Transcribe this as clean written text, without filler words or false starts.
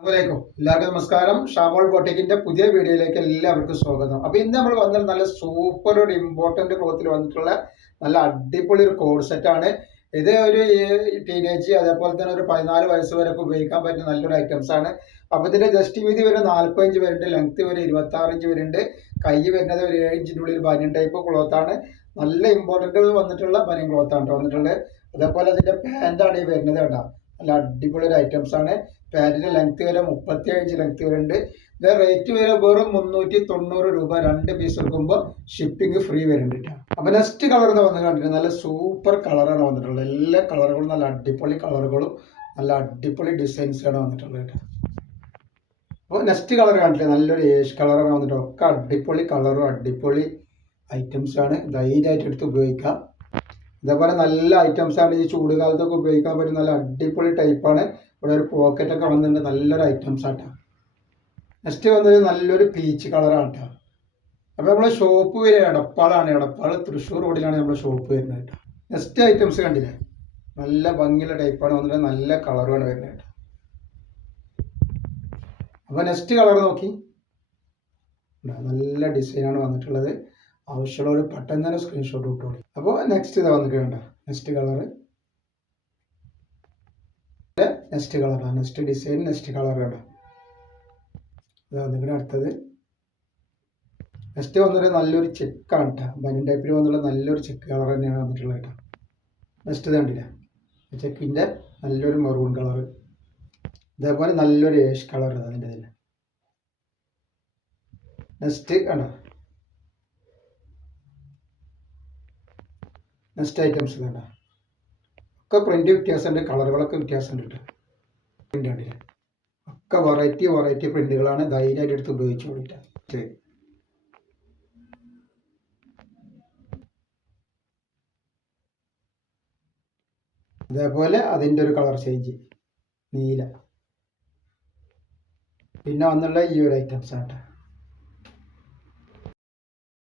അസ്സലാമലൈക്കും. എല്ലാവർക്കും നമസ്കാരം. ഷാമോൾ ബോട്ടിക്കിന്റെ പുതിയ വീഡിയോയിലേക്ക് എല്ലാവർക്കും സ്വാഗതം. അപ്പൊ ഇന്ന് നമ്മൾ വന്നത് നല്ല സൂപ്പർ ഒരു ഇമ്പോർട്ടന്റ് ക്ലോത്തിൽ വന്നിട്ടുള്ള നല്ല അടിപൊളി ഒരു കോഡ് സെറ്റ് ആണ്. ഇത് ഒരു ടീനേജ് അതേപോലെ തന്നെ ഒരു 14 വയസ്സ് വരെയൊക്കെ ഉപയോഗിക്കാൻ പറ്റുന്ന നല്ലൊരു ഐറ്റംസ് ആണ്. അപ്പൊ ഇതിന്റെ ജസ്റ്റ് വീതി വരെ 45 വരുന്നുണ്ട്, ലെങ്ത് വരെ 26 ഇഞ്ച് വരുന്നുണ്ട്, കൈ വരുന്നത് ഒരു 7 ഇഞ്ചിന്റെ ഉള്ളിൽ ബനിയൻ ടൈപ്പ് ക്ലോത്ത് ആണ്. നല്ല ഇമ്പോർട്ടന്റ് വന്നിട്ടുള്ള ബനിയൻ ക്ലോത്ത് ആണ് വന്നിട്ടുള്ളത്. അതേപോലെ അതിന്റെ പാന്റ് ആണ് ഈ വരുന്നത് കേട്ടോ. നല്ല അടിപൊളി ഒരു ഐറ്റംസ് ആണ്. പാന്റിന്റെ ലെങ്ത് വരെ 37 ഇഞ്ച് ലെങ്ത് വരുന്നുണ്ട്. ഇത് റേറ്റ് വരെ വെറും 390 രൂപ. 2 പീസ് എടുക്കുമ്പോൾ ഷിപ്പിംഗ് ഫ്രീ വരുന്നുണ്ട്. അപ്പൊ നെക്സ്റ്റ് കളർ വന്ന് കണ്ടിട്ട് നല്ല സൂപ്പർ കളറാണ് വന്നിട്ടുള്ളത്. എല്ലാ കളറുകളും നല്ല അടിപൊളി കളറുകളും നല്ല അടിപൊളി ഡിസൈൻസ് ആണ് വന്നിട്ടുള്ളത്. അപ്പോൾ നെക്സ്റ്റ് കളർ കണ്ടില്ലേ, നല്ലൊരു ഏഷ് കളറാണ് വന്നിട്ട്. ഒക്കെ അടിപൊളി കളറും അടിപൊളി ഐറ്റംസ് ആണ്. ധൈര്യമായിട്ട് എടുത്ത് ഉപയോഗിക്കാം. ഇതേപോലെ നല്ല ഐറ്റംസ് ആണ്. ഈ ചൂട് കാലത്തൊക്കെ ഉപയോഗിക്കാൻ പറ്റും. നല്ല അടിപൊളി ടൈപ്പാണ്. ഇവിടെ ഒരു പോക്കറ്റ് ഒക്കെ വന്നിട്ടുണ്ട്. നല്ലൊരു ഐറ്റംസ് ആട്ടോ. നെക്സ്റ്റ് വന്നത് നല്ലൊരു പീച്ച് കളറാണ് കേട്ടോ. അപ്പോൾ നമ്മളെ ഷോപ്പ് വരെ എടപ്പാളാണ്. എടപ്പാൾ തൃശ്ശൂർ റോഡിലാണ് നമ്മുടെ ഷോപ്പ് വരുന്നത് കേട്ടോ. നെക്സ്റ്റ് ഐറ്റംസ് കണ്ടില്ലേ, നല്ല ഭംഗിയുള്ള ടൈപ്പാണ് വന്നിട്ട്. നല്ല കളറുമാണ് വരുന്നത് കേട്ടോ. അപ്പോൾ നെക്സ്റ്റ് കളർ നോക്കി, നല്ല ഡിസൈനാണ് വന്നിട്ടുള്ളത്. ആവശ്യമുള്ള ഒരു പെട്ടെന്ന് തന്നെ സ്ക്രീൻഷോട്ട് ഇട്ടോളി. അപ്പോൾ നെക്സ്റ്റ് ഇതാ വന്നിട്ട് വേണ്ട നെക്സ്റ്റ് കളറ്, നെക്സ്റ്റ് കളറാണ്, നെക്സ്റ്റ് ഡിസൈൻ, നെക്സ്റ്റ് കളർ കേട്ടോ. ഇതാ വന്നിട്ട് അടുത്തത് നെക്സ്റ്റ് വന്നിട്ട് നല്ലൊരു ചെക്കാണ് കേട്ടോ. ബനിയൻ ടൈപ്പിൽ വന്നുള്ള നല്ലൊരു ചെക്ക് കളർ തന്നെയാണ് വന്നിട്ടുള്ളത് കേട്ടോ. നെക്സ്റ്റ് കണ്ടില്ല, ചെക്കിൻ്റെ നല്ലൊരു മെറൂൺ കളർ. ഇതേപോലെ നല്ലൊരു ഏഷ് കളർ അതിൻ്റെ ഇതിൽ. നെക്സ്റ്റ് കണ്ടോ, നെക്സ്റ്റ് ഐറ്റംസ് വേണ്ട. ഒക്കെ പ്രിന്റ് വ്യത്യാസമുണ്ട്, കളറുകളൊക്കെ വ്യത്യാസമുണ്ട് കേട്ടോ. പ്രിന്റ് കണ്ടില്ലേ, ഒക്കെ വെറൈറ്റി പ്രിന്റുകളാണ്. ധൈര്യമായിട്ട് എടുത്ത് ഉപയോഗിച്ചു കൊടുക്കാം. അതേപോലെ അതിൻ്റെ ഒരു കളർ ചേഞ്ച് നീല. പിന്നെ വന്നുള്ള ഈ ഒരു ഐറ്റംസ് ആണ് കേട്ടോ.